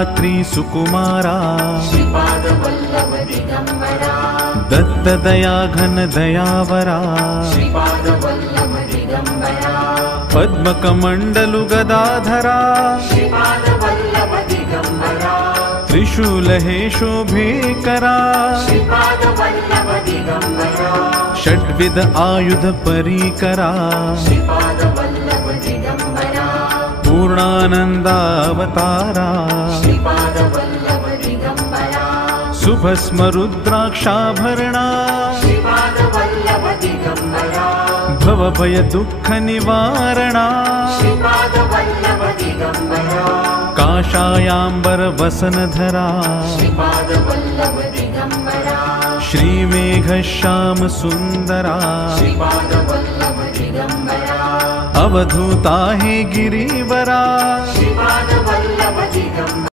धात्री सुकुमारा श्रीपाद वल्लभ दिगंबरा दत्तदया घन दयावरा श्रीपाद वल्लभ दिगंबरा पद्मकमण्डलु गदाधरा श्रीपाद वल्लभ दिगंबरा त्रिशूलहे शोभेकरा श्रीपाद वल्लभ दिगंबरा षड्विध आयुध परीकरा श्रीपाद वल्लभ दिगंबरा पूर्णानन्दावतारा श्रीपाद वल्लभ दिगंबरा सुभस्म रुद्राक्षाभरणा श्रीपाद वल्लभ दिगंबरा भवभय दुःख निवारणा श्रीपाद वल्लभ दिगंबरा काषायाम्बर वसनधरा श्रीपाद वल्लभ दिगंबरा श्रीमेघश्याम सुन्दरा श्रीपाद वल्लभ दिगंबरा अवधूता हे गिरिवरा श्रीपाद वल्लभ दिगंबरा।